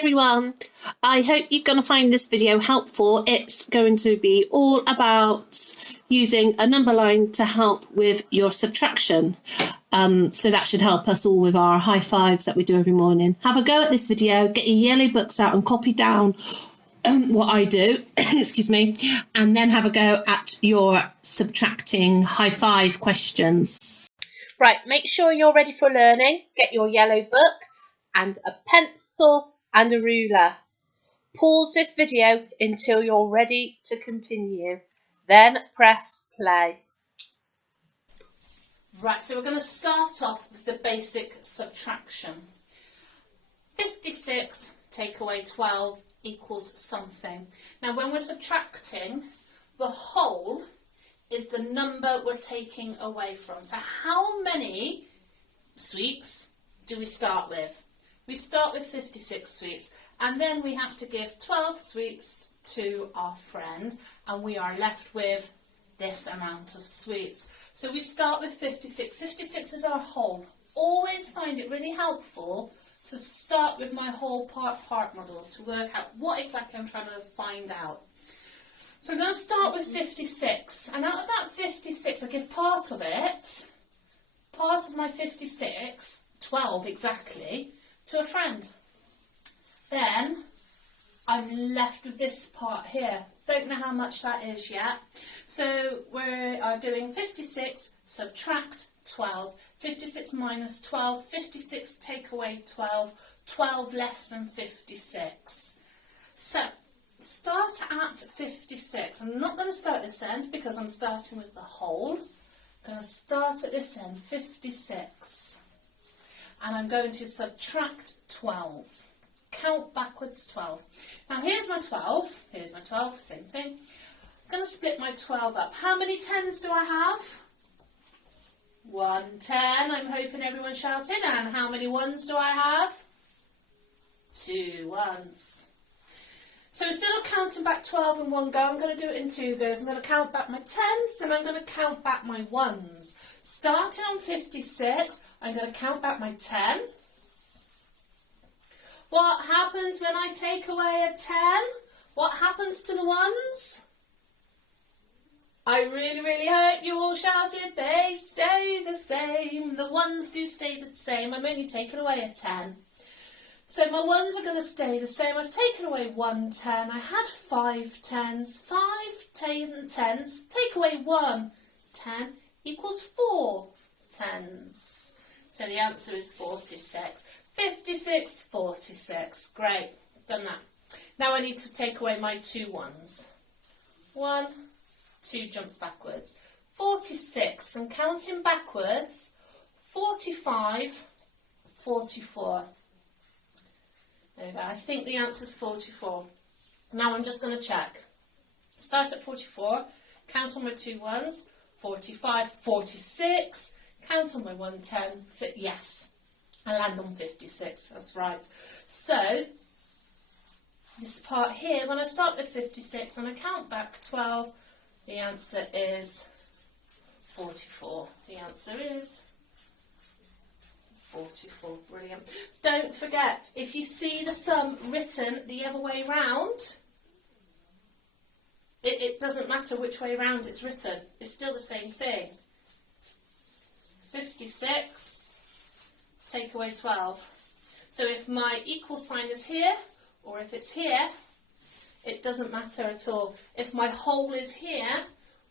everyone, I hope you're going to find this video helpful. It's going to be all about using a number line to help with your subtraction. So that should help us all with our high fives that we do every morning. Have a go at this video, get your yellow books out and copy down what I do, excuse me, and then have a go at your subtracting high five questions. Right, make sure you're ready for learning. Get your yellow book and a pencil and a ruler. Pause this video until you're ready to continue. Then press play. Right, so we're going to start off with the basic subtraction. 56 take away 12 equals something. Now when we're subtracting, the whole is the number we're taking away from. So how many sweets do we start with? We start with 56 sweets, and then we have to give 12 sweets to our friend, and we are left with this amount of sweets. So we start with 56. 56 is our whole. Always find it really helpful to start with my whole part model to work out what exactly I'm trying to find out. So I'm going to start with 56, and out of that 56 I give part of it, part of my 56, 12 exactly, to a friend. Then I'm left with this part here. Don't know how much that is yet. So we are doing 56 subtract 12. 56 minus 12. 56 take away 12. 12 less than 56. So start at 56. I'm not going to start at this end because I'm starting with the whole. I'm going to start at this end, 56. And I'm going to subtract 12. Count backwards 12. Now here's my 12, same thing. I'm going to split my 12 up. How many 10s do I have? 1 10, I'm hoping everyone shouted. And how many 1s do I have? 2 1s. So instead of counting back 12 in one go, I'm going to do it in 2 goes. I'm going to count back my 10s, then I'm going to count back my 1s. Starting on 56, I'm going to count back my 10. What happens when I take away a 10? What happens to the 1s? I really hope you all shouted, they stay the same. The 1s do stay the same. I'm only taking away a 10. So my 1s are going to stay the same. I've taken away 1 10. I had 5 10s. 5 10s. Take away 1 10 equals 4 10s. So the answer is 46. 56, 46. Great. Done that. Now I need to take away my 2 1s. 1, 2 jumps backwards. 46. I'm counting backwards. 45, 44. There we go. I think the answer is 44. Now I'm just going to check. Start at 44, count on my 2 1s, 45, 46, count on my 1 10, yes, I land on 56, that's right. So, this part here, when I start with 56 and I count back 12, the answer is 44. The answer is 44, brilliant. Don't forget, if you see the sum written the other way round, it doesn't matter which way round it's written, it's still the same thing. 56, take away 12. So if my equal sign is here, or if it's here, it doesn't matter at all. If my whole is here,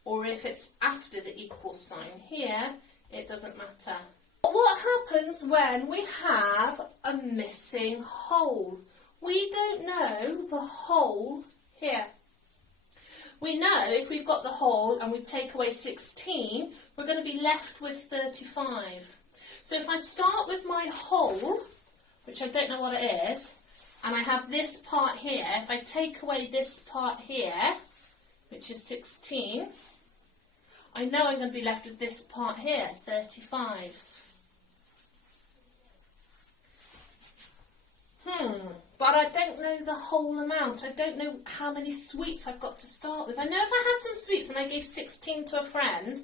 or if it's after the equal sign here, it doesn't matter. What happens when we have a missing whole? We don't know the whole here. We know if we've got the whole and we take away 16, we're going to be left with 35. So if I start with my whole, which I don't know what it is, and I have this part here, if I take away this part here, which is 16, I know I'm going to be left with this part here, 35. But I don't know the whole amount. I don't know how many sweets I've got to start with. I know if I had some sweets and I gave 16 to a friend,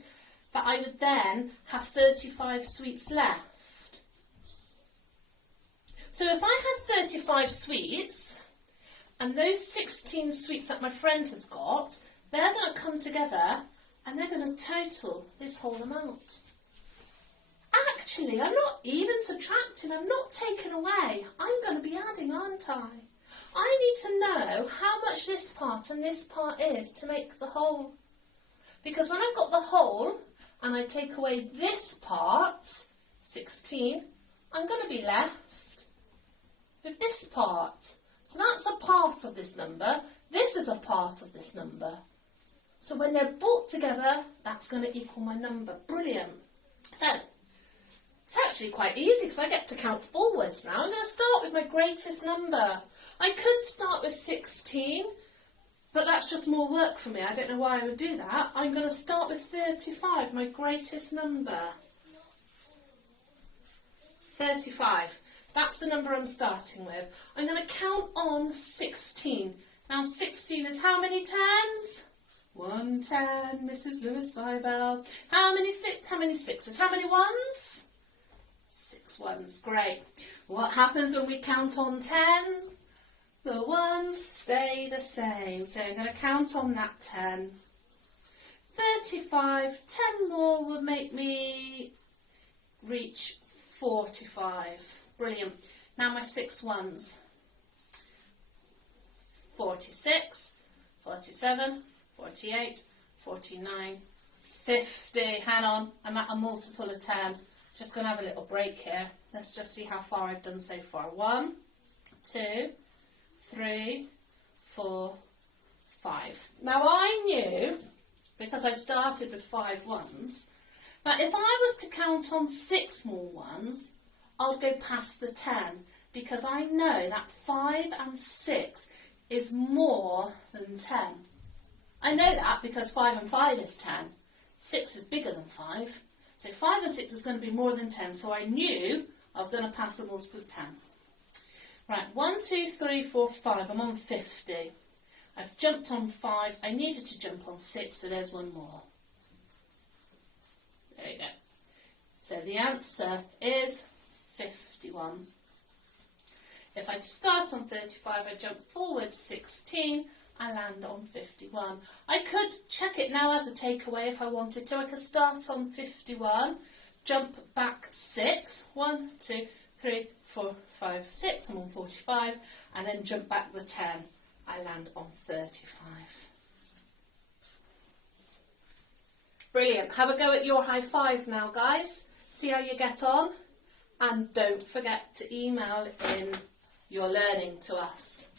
that I would then have 35 sweets left. So if I had 35 sweets, and those 16 sweets that my friend has got, they're going to come together and they're going to total this whole amount. Actually, I'm not even subtracting, I'm not taking away. I'm going to be adding, aren't I? I need to know how much this part and this part is to make the whole. Because when I've got the whole and I take away this part, 16, I'm going to be left with this part. So that's a part of this number. This is a part of this number. So when they're brought together, that's going to equal my number. Brilliant. So it's actually quite easy because I get to count forwards now. I'm going to start with my greatest number. I could start with 16, but that's just more work for me. I don't know why I would do that. I'm going to start with 35, my greatest number. 35. That's the number I'm starting with. I'm going to count on 16. Now 16 is how many tens? 110, Mrs. Lewis Cybell. How many sixes? How many ones? 6 ones. Great. What happens when we count on 10? The ones stay the same. So I'm going to count on that 10. 35, 10 more would make me reach 45. Brilliant. Now my 6 ones. 46, 47, 48, 49, 50. Hang on, I'm at a multiple of 10. Just going to have a little break here. Let's just see how far I've done so far. 1, 2, 3, 4, 5. Now I knew, because I started with 5 ones, that if I was to count on 6 more ones, I'd go past the 10, because I know that 5 and 6 is more than 10. I know that because 5 and 5 is 10. 6 is bigger than 5. So 5 and 6 is going to be more than 10. So I knew I was going to pass the multiple of 10. Right, 1, 2, 3, 4, 5. I'm on 50. I've jumped on 5. I needed to jump on 6, so there's one more. There you go. So the answer is 51. If I start on 35, I jump forward 16, I land on 51. I could check it now as a takeaway if I wanted to. I could start on 51, jump back 6, 1, 2, 3, 4, 5, 6, I'm on 45, and then jump back the 10, I land on 35. Brilliant. Have a go at your high five now, guys. See how you get on. And don't forget to email in your learning to us.